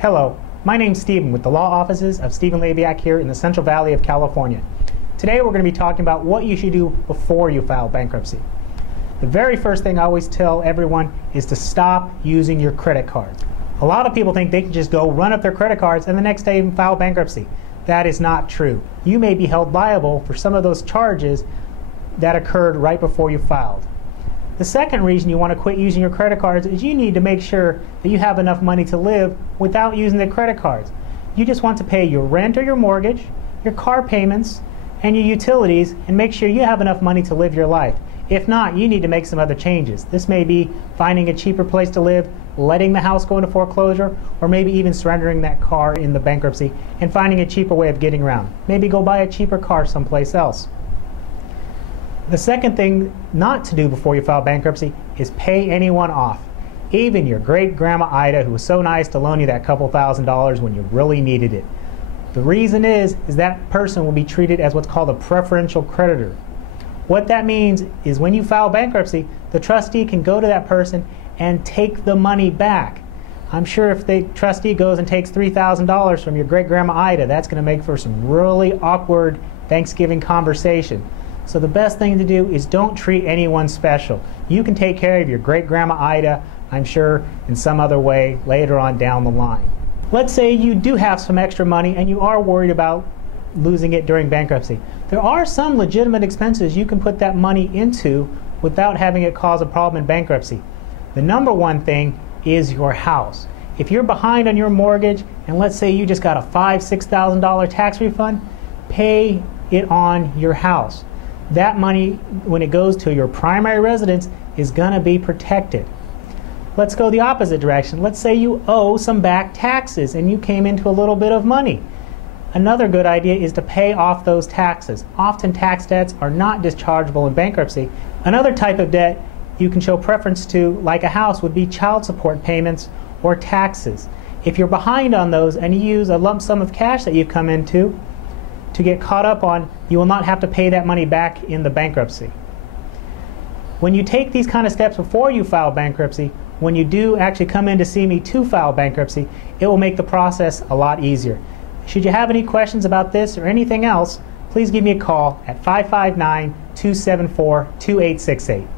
Hello, my name's Stephen with the law offices of Stephen Labiak here in the Central Valley of California. Today we're going to be talking about what you should do before you file bankruptcy. The very first thing I always tell everyone is to stop using your credit cards. A lot of people think they can just go run up their credit cards and the next day even file bankruptcy. That is not true. You may be held liable for some of those charges that occurred right before you filed. The second reason you want to quit using your credit cards is you need to make sure that you have enough money to live without using the credit cards. You just want to pay your rent or your mortgage, your car payments, and your utilities, and make sure you have enough money to live your life. If not, you need to make some other changes. This may be finding a cheaper place to live, letting the house go into foreclosure, or maybe even surrendering that car in the bankruptcy and finding a cheaper way of getting around. Maybe go buy a cheaper car someplace else. The second thing not to do before you file bankruptcy is pay anyone off. Even your great-grandma Ida, who was so nice to loan you that couple $1,000s when you really needed it. The reason is that person will be treated as what's called a preferential creditor. What that means is when you file bankruptcy, the trustee can go to that person and take the money back. I'm sure if the trustee goes and takes $3,000 from your great-grandma Ida, that's going to make for some really awkward Thanksgiving conversation. So the best thing to do is don't treat anyone special. You can take care of your great-grandma Ida, I'm sure, in some other way later on down the line. Let's say you do have some extra money and you are worried about losing it during bankruptcy. There are some legitimate expenses you can put that money into without having it cause a problem in bankruptcy. The number one thing is your house. If you're behind on your mortgage and let's say you just got a $5,000, $6,000 tax refund, pay it on your house. That money, when it goes to your primary residence, is going to be protected. Let's go the opposite direction. Let's say you owe some back taxes and you came into a little bit of money. Another good idea is to pay off those taxes. Often tax debts are not dischargeable in bankruptcy. Another type of debt you can show preference to, like a house, would be child support payments or taxes. If you're behind on those and you use a lump sum of cash that you've come into to get caught up on, you will not have to pay that money back in the bankruptcy. When you take these kind of steps before you file bankruptcy, when you do actually come in to see me to file bankruptcy, it will make the process a lot easier. Should you have any questions about this or anything else, please give me a call at 559-274-2868.